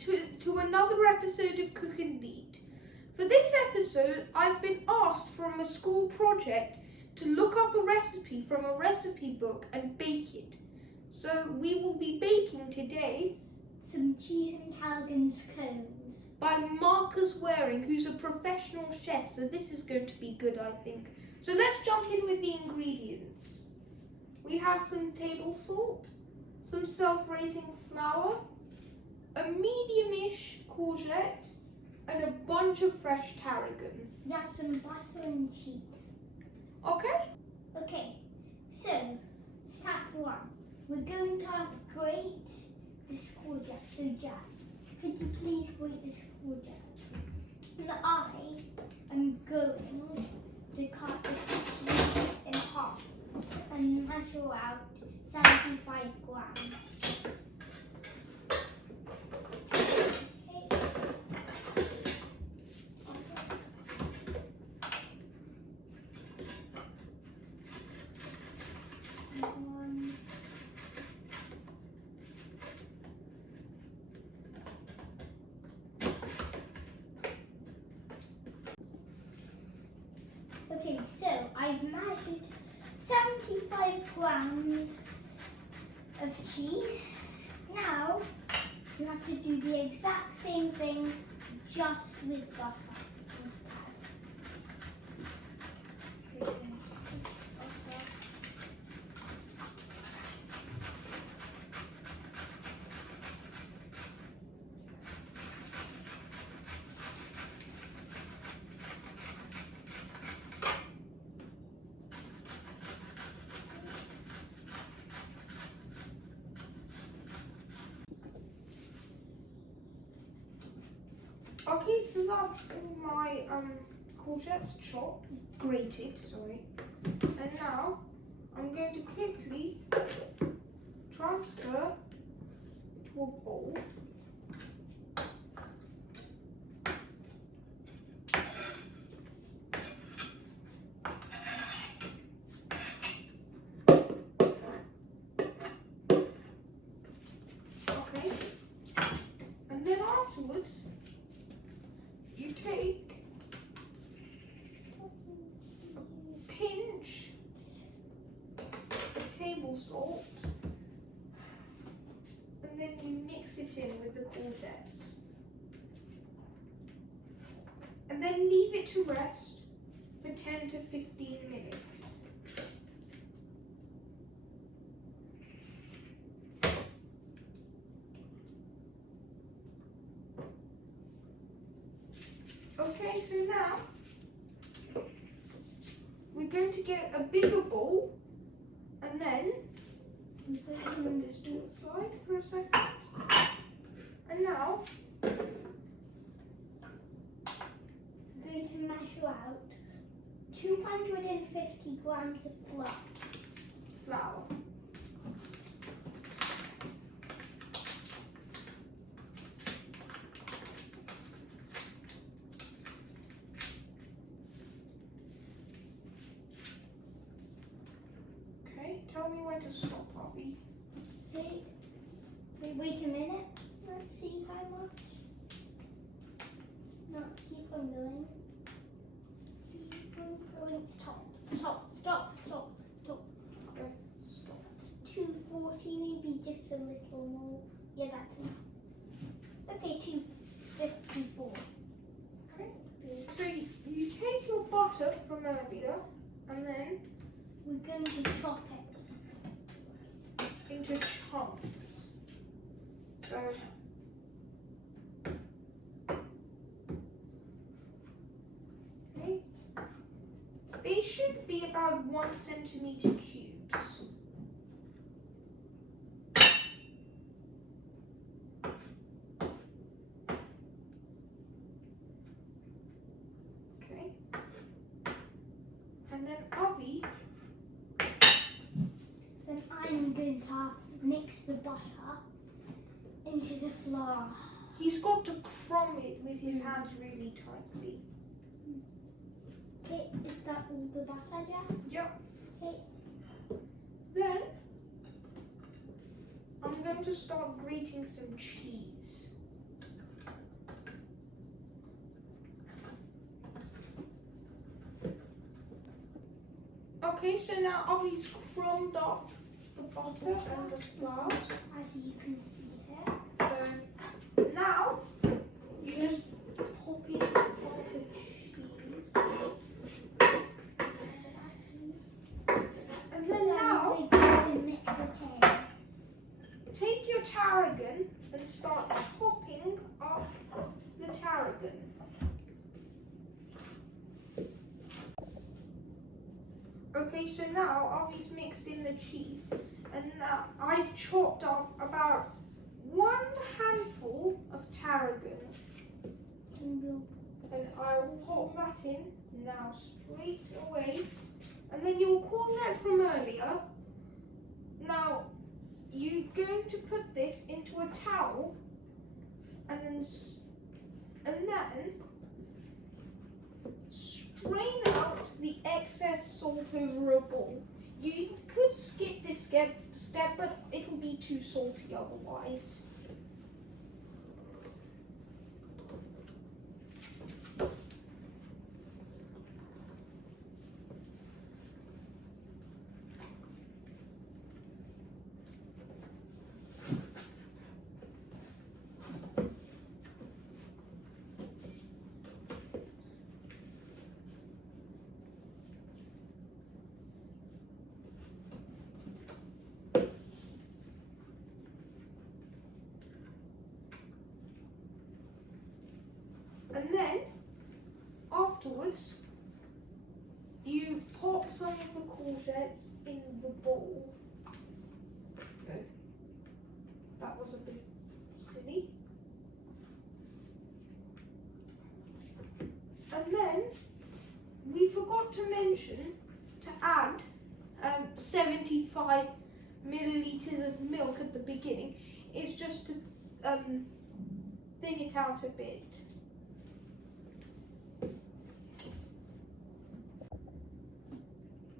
to another episode of Cook and Eat. For this episode, I've been asked from a school project to look up a recipe from a recipe book and bake it. So we will be baking today some cheese and tarragon scones by Marcus Wareing, who's a professional chef, so this is going to be good, I think. So let's jump in with the ingredients. We have some table salt, some self-raising flour, a medium-ish courgette, and a bunch of fresh tarragon. You have some butter and cheese. Okay? Okay, so step one. We're going to grate this courgette. So Jeff, could you please grate this courgette? And I am going to cut this in half and measure out 75 grams. Okay, so I've measured 75 grams of cheese. Now, you have to do the exact same thing, just with butter instead. So you're going to take butter. Okay, so that's all my courgettes chopped, grated, sorry. And now I'm going to quickly transfer to a bowl. Okay, and then afterwards, you take a pinch of table salt and then you mix it in with the courgettes. And then leave it to rest for 10 to 15 minutes. Okay, so now we're going to get a bigger bowl and then we're going to put this to the side for a second. And now We're going to measure out 250 grams of flour. Tell me when to stop, Bobby. Okay. Wait a minute. Let's see how much. No, keep on going. Keep on going. Stop. Okay, stop. It's 240, maybe just a little more. Yeah, that's enough. Okay, 254. Okay. So you take your butter from earlier and then we're going to chop it into chunks. So okay, they should be about 1 centimeter cubes. Okay, and then Abby. Then I'm going to mix the butter into the flour. He's got to crumb it with his hands really tightly. Okay, is that all the butter, yeah? Yep. Okay. Then I'm going to start grating some cheese. Okay, so now Ollie's crumbed up the butter and the flour. As you can see here. So now you just pop in some of the cheese. And then now we're going to mix it in. take your tarragon and start chopping up the tarragon. Okay, so now Ollie's mixed in the cheese, and now I've chopped up about 1 handful of tarragon, and I'll pop that in now straight away. And then your courgette from earlier, now you're going to put this into a towel, and then strain out the excess salt over a bowl. You could skip this step, but it'll be too salty otherwise. And then, afterwards, you pop some of the courgettes in the bowl. Okay. That was a bit silly. And then, we forgot to mention to add 75 millilitres of milk at the beginning. It's just to thin it out a bit.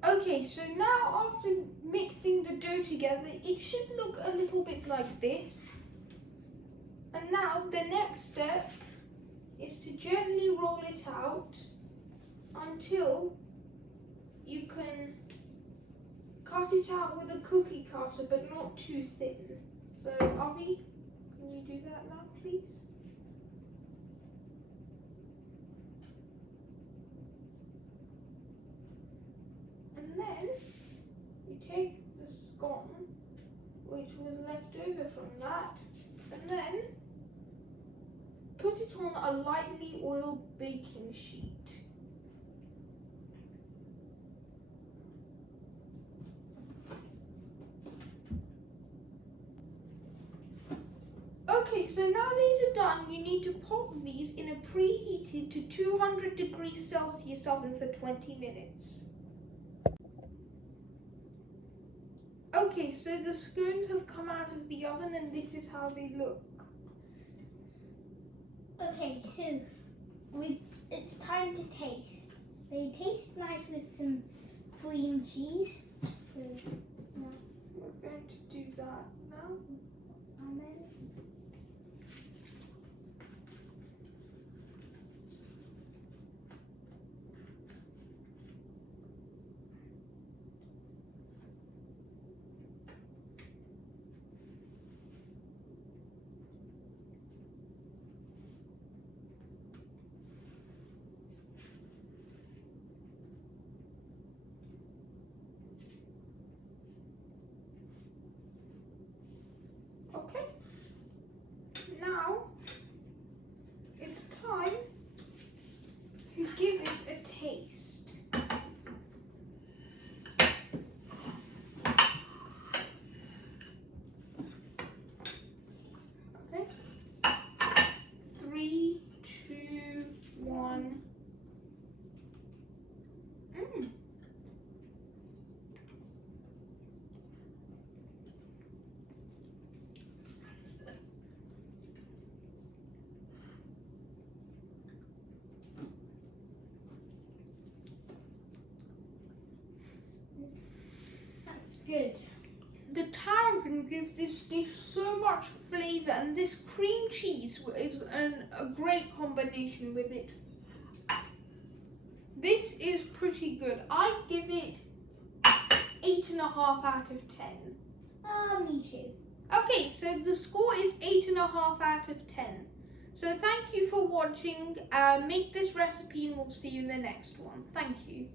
Okay, so now after mixing the dough together, it should look a little bit like this. And now the next step is to gently roll it out until you can cut it out with a cookie cutter, but not too thin. So Avi, can you do that now, please? And then you take the scone, which was left over from that, and then put it on a lightly oiled baking sheet. Okay, so now these are done, you need to pop these in a preheated to 200 degrees Celsius oven for 20 minutes. Okay, so the scones have come out of the oven and this is how they look. Okay, so it's time to taste. They taste nice with some cream cheese. So yeah, We're going to do that now. Amen. Okay. Now it's time to give it a taste. Okay. 3, 2, 1. That's good. The tarragon gives this dish so much flavour, and this cream cheese is a great combination with it. This is pretty good. I give it 8.5 out of 10. Me too. Okay, so the score is 8.5 out of 10. So thank you for watching. Make this recipe and we'll see you in the next one. Thank you.